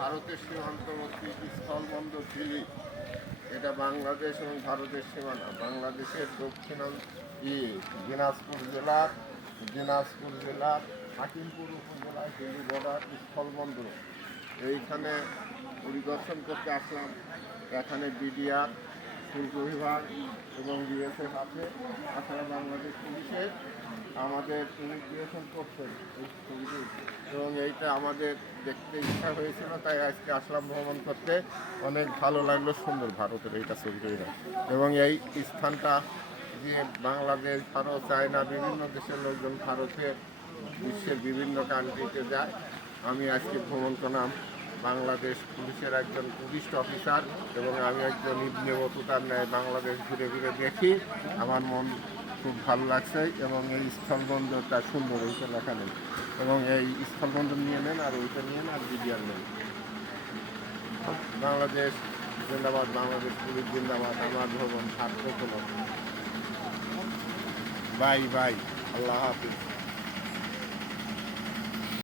ভারতের সীমান্তবর্তী স্থলবন্দর দিল্লি এটা বাংলাদেশ এবং ভারতের সীমানা। বাংলাদেশের দক্ষিণ ই দিনাজপুর জেলার দিনাজপুর জেলার হাকিমপুর উপজেলায় দিল্লি বর্ডার, স্থলবন্দর। এইখানে পরিদর্শন করতে আসলাম। এখানে বিডিআর শুল্ক বিভাগ এবং বিএসএফ আছে, তাছাড়া বাংলাদেশ পুলিশের আমাদের ইমিগ্রেশন করছেন এই ছবিটি এবং এইটা আমাদের দেখতে ইচ্ছা হয়েছিল, তাই আজকে আসলাম ভ্রমণ করতে। অনেক ভালো লাগল, সুন্দর ভারতের এইটা ছবিটা এবং এই স্থানটা যে বাংলাদেশ, ভারত, চায়না, বিভিন্ন দেশের লোকজন ভারতে বিশ্বের বিভিন্ন কান্ট্রিতে যায়। আমি আজকে ভ্রমণ করলাম। বাংলাদেশ পুলিশের একজন পুলিশ অফিসার এবং আমি একজন ইবনে ন্যায় বাংলাদেশ ঘুরে ঘুরে দেখি। আমার মন খুব ভালো লাগছে এবং এই স্থলবন্দরটা সুন্দর ওইটা লেখা নেই। এবং এই স্থলবন্দর নিয়ে নেন আর ওইটা নিয়ে নেন আর বিডিআর নেন। বাংলাদেশ জিন্দাবাদ, বাংলাদেশ পুলিশ জিন্দাবাদ, আমার ভবন হলো। বাই বাই, আল্লাহ হাফিজ।